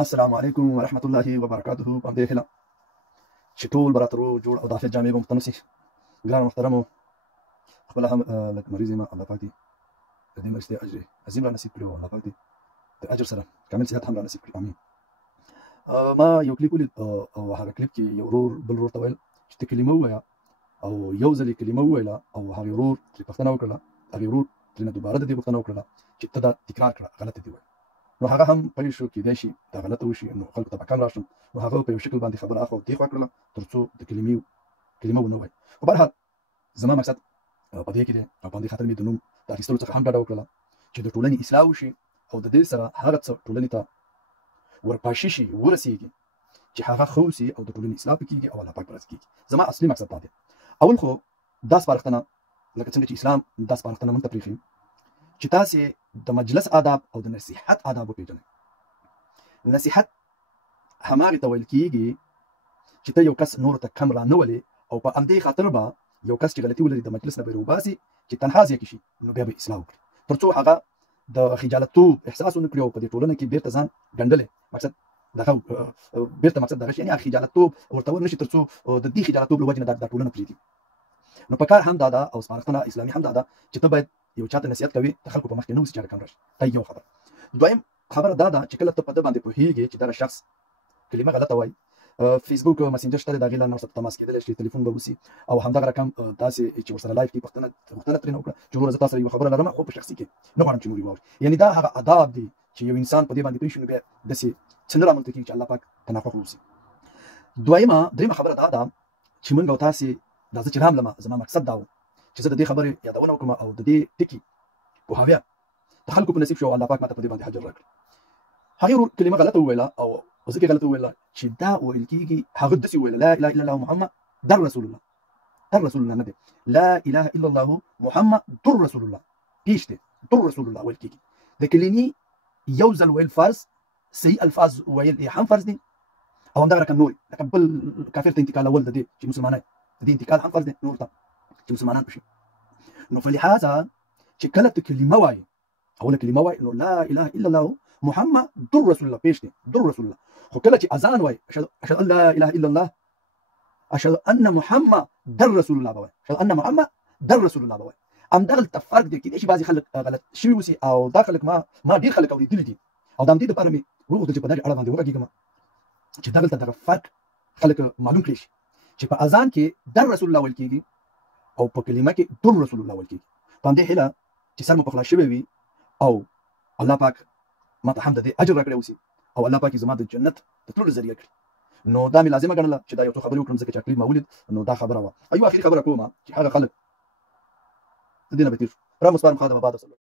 السلام علیکم ورحمت الله وبرکاته. په دې هیله چې ټول به راته روغ جوړ او د عافیت جامې به مو په نصیب. ګرانو محترمو، خپله هم لکه مریض یم، الله پاک دې د دې مرستې اجر عظیم را نصیب کړي او الله پاک دې د اجر سره کامل صحت هم را نصیب کړي. امین. ما یو کلیپ ولید او هغه کلیپ کې یو ورور بل ورور ته ویل چې ته کلمه ووایه، او یو ځل یې کلمه وویله او هغې ورور ترې پوښتنه وکړله، هغې ورور ترېنه دوباره د دې پوښتنه وکړله چې ته دا تکرار کړه، غلطه دې وویل. نو هغه هم پوه شو کېدای شي دا غلطه وشي، نو خلکو ته به کم راشم. نو هغه په یو شکل باندې خبره اخوا او دېخوا کړله تر څو د کلمه ونه وایي. خو بهرحال زما مقصد په دې کې دی او په همدې خاطر مې د نوم د اخیستلو څخه هم ډډه وکړله چې د ټولنې اصلاح وشي او د دې سره هغه څه ټولنې ته ورپاشي شي، ورسېږي چې هغه ښه اوسي او د ټولنې اصلاح پکې کېږي او الله پاک په راضي کېږي. زما اصلي مقصد دا دی. اول خو دا سپارښتنه لکه څنګه چې اسلام دا سپارښتنه موږ ته پرېښي چې تاسې د مجلس آداب او د نصیحت آداب وپېژنئ. نصیحت هماغې ته ویل کېږي چې ته یو کس نورو ته کم رانولې او په همدې خاطر به یو کس چې غلطي ولري د مجلس نه به یې راوباسي چې تنها ځای کې شي، نو بیا به اصلاح وکړي تر څو هغه د خجالتوب احساس ونه کړي او په دې ټولنه کې بېرته ځان ګنډلی مقصد بېرته مقصد دغه شي، یعنې خجالتوب ورته ور نه شي تر څو د دې خجالتوب له وجې نه دا ټولنه پرېږدي. نو په کار هم دا ده او سپارښتنه اسلامي هم دا ده چې ته باید یو چاته نصیحت کوي د خلکو په مخ کې نه اوسي چې هغه کم راشي. دا یو خبره. دویم خبره دا ده چې کله ته په ده باندې پوهېږې چې دغه شخص کلمه غلطه وایي، فیسبوک مسنجر شته دی، د هغې له ورسره تماس کېدلی شي، تلیفون به وسي او همدغه رقم داسې چې ورسره لایف کې پوښتنه ترېنه وکړه چې وروره زه تا سره یوه خبره لرم خو په شخصي کې نه غواړم چې نور یې واوري. یعنې دا هغه آداب دي چې یو انسان په دې باندې پوه شي نو بیا داسې څه نه رامنځته کېږي چې الله پاک ته ناخوښه واوسي. درېیمه خبره دا ده چې موږ او تاسې دا زه چې راملمه زما مقصد دا و چې زه د دې خبرې یادونه وکړم او د دې ټکي پوهاوی د خلکو په نصیب شو او الله پاک ماته په دې باندې اجر راکړي. هغې ورور کلمه غلطه وویله او ځکه غلطه وویله چې دا ویل کېږي هغه داسې وویله لا اله الا الله محمد در رسول الله. در رسول الله نه دی، لا اله الا الله محمد در رسول الله پیش دی، در رسول الله ویل کېږي. د کلمې یو ځل ویل فرض، صحیح الفاظ ویل یې هم فرض دي او همدغه رقم نورې لکه بل کافر ته انتقالول د دې چې مسلمانان د دې انتقال هم فرض دی نور ته چې مسلمانان پشي. نو فلهذا چې کله ته کلمه وایي اوله کلمه وایي نو لا اله الا الله محمد در رسول الله پیش دی، در رسول الله. خو کله چې اذان وایي اشهد ان لا اله الا الله اشهد ان محمد در رسول الله به وایي، اشهد ان محمد در رسول الله به وایي. همدغلته فرق دی. کېدای شي بعضې خلک غلط شوي اوسي او دا خلک ما ډېر خلک اورېدلي دي او د همدې دپاره مې وغوښتل چې په دغې اړه باندې وغږېږم چې دغلته دغه فرق خلک معلوم کړي شي چې په اذان کې در رسول الله ویل کېږي او په کلمه کې در رسول الله ویل کېږي. په همدې هیله چې سر مو په خلا شوی وي او الله پاک ما ته هم د دې اجر راکړی اوسي او الله پاک زما د جنت د تللو ذریعه کړي. نو دا مې لازمه ګڼله چې دا یو څو خبرې وکړم ځکه چې کلیپ ما ولید. نو دا خبره وه. یو اخري خبره کومه چې هغه خلک د دې نه به تېر شو. را مو سپارم خدای به باد وسلم.